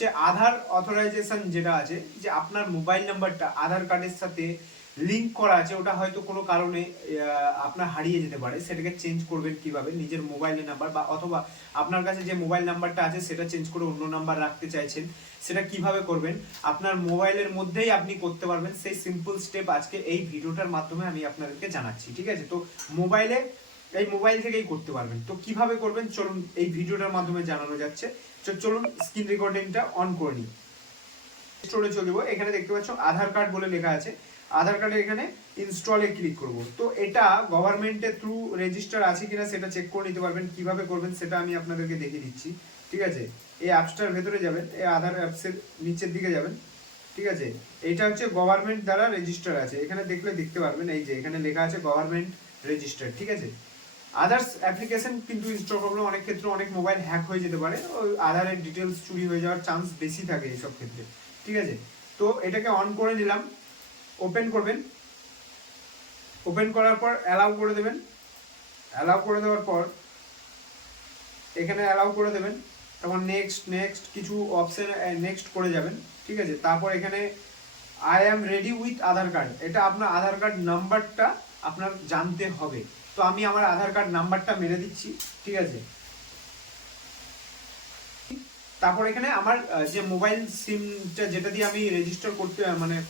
যে আধার অথরাইজেশন যেটা আছে, যে আপনার মোবাইল নাম্বারটা আধার কার্ডের সাথে লিঙ্ক করা আছে, ওটা হয়তো কোনো কারণে আপনার হারিয়ে যেতে পারে। সেটাকে চেঞ্জ করবেন কিভাবে, নিজের মোবাইলের নাম্বার বা অথবা আপনার কাছে যে মোবাইল নাম্বারটা আছে সেটা চেঞ্জ করে অন্য নাম্বার রাখতে চাইছেন, সেটা কিভাবে করবেন আপনার মোবাইলের মধ্যেই আপনি করতে পারবেন। সেই সিম্পল স্টেপ আজকে এই ভিডিওটার মাধ্যমে আমি আপনাদেরকে জানাচ্ছি, ঠিক আছে? তো মোবাইল থেকেই করতে পারবেন। তো কিভাবে করবেন চলুন এই ভিডিওটার মাধ্যমে জানানো যাচ্ছে। চলুন স্ক্রিন রেকর্ডিংটা অন করে নিই। স্টোরে চলে যাবো, এখানে দেখতে পাচ্ছ আধার কার্ড বলে লেখা আছে। আধার কার্ডে এখানে ইনস্টলে ক্লিক করব। তো এটা গভর্নমেন্টের থ্রু রেজিস্টার আছে কিনা সেটা চেক করে নিতে পারবেন। কিভাবে করবেন সেটা আমি আপনাদেরকে দেখিয়ে দিচ্ছি, ঠিক আছে? এই অ্যাপসটার ভেতরে যাবেন, এই আধার অ্যাপসের নিচের দিকে যাবেন, ঠিক আছে? এটা হচ্ছে গভর্নমেন্ট দ্বারা রেজিস্টার আছে। এখানে দেখতে পারবেন, এই যে এখানে লেখা আছে গভর্নমেন্ট রেজিস্টার, ঠিক আছে? আদার্স অ্যাপ্লিকেশন কিন্তু ইনস্টল করলে অনেক ক্ষেত্রে অনেক মোবাইল হ্যাক হয়ে যেতে পারে, ওই আধারের ডিটেলস চুরি হয়ে যাওয়ার চান্স বেশি থাকে এইসব ক্ষেত্রে, ঠিক আছে? তো এটাকে অন করে নিলাম, ওপেন করবেন। ওপেন করার পর অ্যালাউ করে দেবেন। অ্যালাউ করে দেওয়ার পর এখানে অ্যালাউ করে দেবেন, তখন নেক্সট কিছু অপশন নেক্সট করে যাবেন, ঠিক আছে? তারপর এখানে I am ready with Aadhaar card, এটা আপনার আধার কার্ড নাম্বারটা আপনার জানতে হবে। তো আমি আমার আধার কার্ড নাম্বারটা মেরে দিচ্ছি, ঠিক আছে? তারপর এখানে আমার যে মোবাইল সিমটা যেটা দিয়ে আমি রেজিস্টার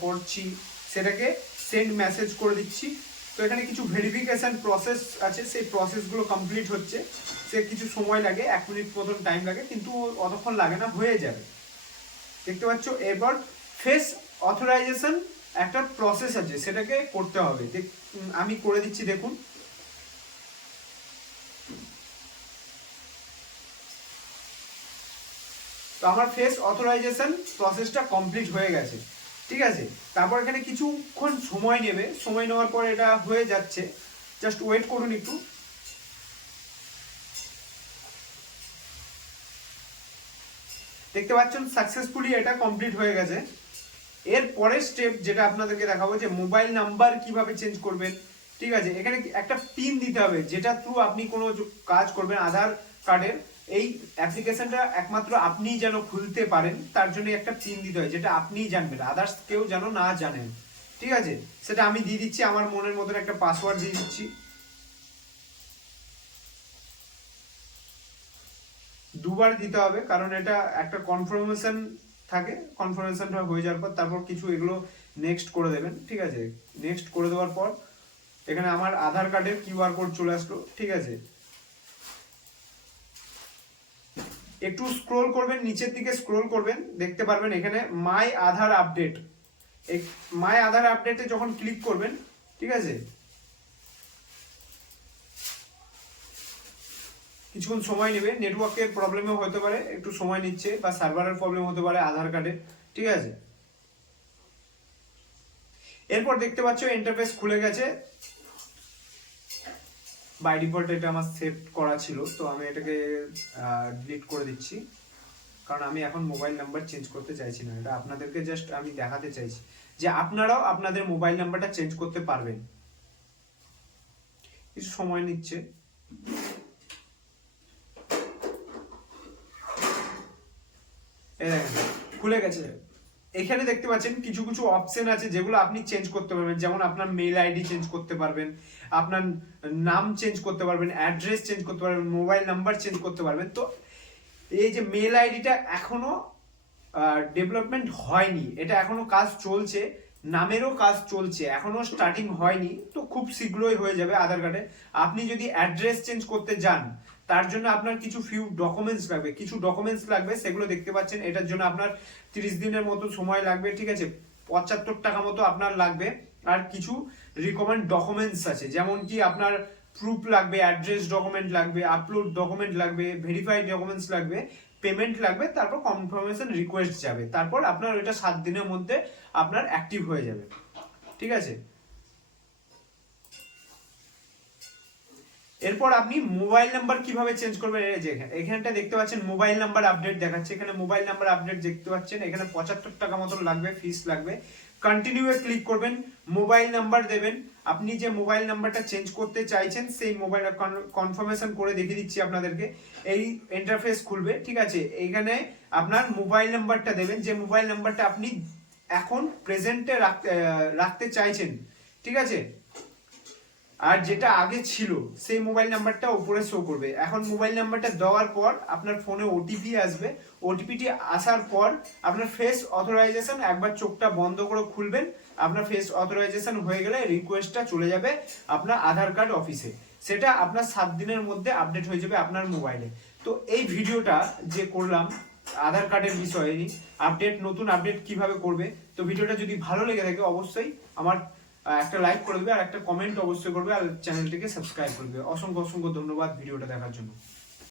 করছি সেটাকে সেন্ড মেসেজ করে দিচ্ছি। তো এখানে কিছু ভেরিফিকেশন প্রসেস আছে, সেই প্রসেসগুলো কমপ্লিট হচ্ছে। সে কিছু সময় লাগে, 1 মিনিট মতন টাইম লাগে, কিন্তু অতক্ষণ লাগে না, হয়ে যাবে। দেখতে পাচ্ছ এবার ফেস অথরাইজেশন একটা প্রসেস আছে, সেটাকে করতে হবে। আমি করে দিচ্ছি, দেখুন। তো আমার ফেস অথরাইজেশন প্রসেসটা কমপ্লিট হয়ে গেছে, ঠিক আছে? তারপর এখানে কিছুক্ষণ সময় নেবে, সময় নেওয়ার পর এটা হয়ে যাচ্ছে, জাস্ট ওয়েট করুন একটু। দেখতে পাচ্ছেন সাকসেসফুলি এটা কমপ্লিট হয়ে গেছে। এর পরের স্টেপ যেটা আপনাদেরকে দেখাবো, যে মোবাইল নাম্বার কিভাবে চেঞ্জ করবেন, ঠিক আছে? এখানে একটা পিন দিতে হবে, যেটা থ্রু আপনি কোনো কাজ করবেন আধার কার্ডের। এই অ্যাপ্লিকেশনটা একমাত্র আপনিই যেন খুলতে পারেন, তার জন্য একটা পিন দিতে হয়, যেটা আপনিই জানবেন, আদার্স কেউ যেন না জানেন, ঠিক আছে? সেটা আমি দিয়ে দিচ্ছি, আমার মনের মতন একটা পাসওয়ার্ড দিয়ে দিচ্ছি। দুবার দিতে হবে, কারণ এটা একটা কনফার্মেশন থাকে। কনফার্মেশনটা হয়ে যাওয়ার পর তারপর কিছু এগুলো নেক্সট করে দেবেন, ঠিক আছে? নেক্সট করে দেওয়ার পর এখানে আমার আধার কার্ডের কিউআর কোড চলে আসলো, ঠিক আছে? একটু স্ক্রোল করবেন, নিচের দিকে স্ক্রোল করবেন, দেখতে পারবেন এখানে মাই আধার আপডেট। মাই আধার আপডেটে যখন ক্লিক করবেন, ঠিক আছে, কিছুক্ষণ সময় নেবে, নেটওয়ার্কের প্রবলেমও হতে পারে, একটু সময় নিচ্ছে, বা সার্ভারের প্রবলেম হতে পারে আধার কার্ডে, ঠিক আছে? এরপর দেখতে পাচ্ছ ইন্টারফেস খুলে গেছে। বাই ডিফল্ট এটা আমার সেভ করা ছিল, তো আমি এটাকে ডিলিট করে দিচ্ছি, কারণ আমি এখন মোবাইল নাম্বার চেঞ্জ করতে চাইছি না। এটা আপনাদেরকে জাস্ট আমি দেখাতে চাইছি যে আপনারাও আপনাদের মোবাইল নাম্বারটা চেঞ্জ করতে পারবেন। কিছু সময় নিচ্ছে। এই দেখেন খুলে গেছে। এখানে দেখতে পাচ্ছেন কিছু কিছু অপশন আছে যেগুলো আপনি চেঞ্জ করতে পারবেন, যেমন আপনার মেল আইডি চেঞ্জ করতে পারবেন, আপনার নাম চেঞ্জ করতে পারবেন, অ্যাড্রেস চেঞ্জ করতে পারবেন, মোবাইল নাম্বার চেঞ্জ করতে পারবেন। তো এই যে মেল আইডিটা এখনো ডেভেলপমেন্ট হয়নি, এটা এখনো কাজ চলছে, নামেরও কাজ চলছে, এখনো স্টার্টিং হয়নি, তো খুব শীঘ্রই হয়ে যাবে আধার কার্ডে। আপনি যদি অ্যাড্রেস চেঞ্জ করতে যান, তার জন্য আপনার কিছু ডকুমেন্টস লাগবে, সেগুলো দেখতে পাচ্ছেন। এটার জন্য আপনার 30 দিনের মতো সময় লাগবে, ঠিক আছে? 75 টাকা মতো আপনার লাগবে। আর কিছু রিকমেন্ড ডকুমেন্টস আছে, যেমন কি আপনার প্রুফ লাগবে, অ্যাড্রেস ডকুমেন্ট লাগবে, আপলোড ডকুমেন্ট লাগবে, ভেরিফাইড ডকুমেন্টস লাগবে, পেমেন্ট লাগবে, তারপর কনফার্মেশন রিকোয়েস্ট যাবে, তারপর আপনার ওইটা 7 দিনের মধ্যে আপনার অ্যাক্টিভ হয়ে যাবে, ঠিক আছে? এরপর আপনি মোবাইল নাম্বার কিভাবে চেঞ্জ করবেন, এই যে এখানটা দেখতে পাচ্ছেন মোবাইল নাম্বার আপডেট দেখাচ্ছে, এখানে মোবাইল নাম্বার আপডেট দেখতে পাচ্ছেন, এখানে 75 টাকা মতন লাগবে, ফিস লাগবে। কন্টিনিউ এ ক্লিক করবেন, মোবাইল নাম্বার দেবেন, আপনি যে মোবাইল নাম্বারটা চেঞ্জ করতে চাইছেন সেই মোবাইল কনফার্মেশন করে দেখিয়ে দিচ্ছি আপনাদেরকে। এই ইন্টারফেস খুলবে, ঠিক আছে? এইখানে আপনার মোবাইল নাম্বারটা দেবেন, যে মোবাইল নাম্বারটা আপনি এখন প্রেজেন্টে রাখতে চাইছেন, ঠিক আছে। আর যেটা আগে ছিল সেই মোবাইল নাম্বারটা উপরে শো করবে। এখন মোবাইল নাম্বারটা দেওয়ার পর আপনার ফোনে ওটিপি আসবে, ওটিপিটি আসার পর আপনার ফেস অথরাইজেশন, একবার চোখটা বন্ধ করে খুলবেন, আপনার ফেস অথরাইজেশন হয়ে গেলে রিকোয়েস্টটা চলে যাবে আপনার আধার কার্ড অফিসে, সেটা আপনার 7 দিনের মধ্যে আপডেট হয়ে যাবে আপনার মোবাইলে। তো এই ভিডিওটা যে করলাম আধার কার্ডের বিষয়ে আপডেট, নতুন আপডেট কিভাবে করবে, তো ভিডিওটা যদি ভালো লেগে থাকে অবশ্যই আমার একটা লাইক করে দেবে আর একটা কমেন্ট অবশ্যই করবে আর চ্যানেলটিকে সাবস্ক্রাইব করবে। অসংখ্য অসংখ্য ধন্যবাদ ভিডিওটা দেখার জন্য।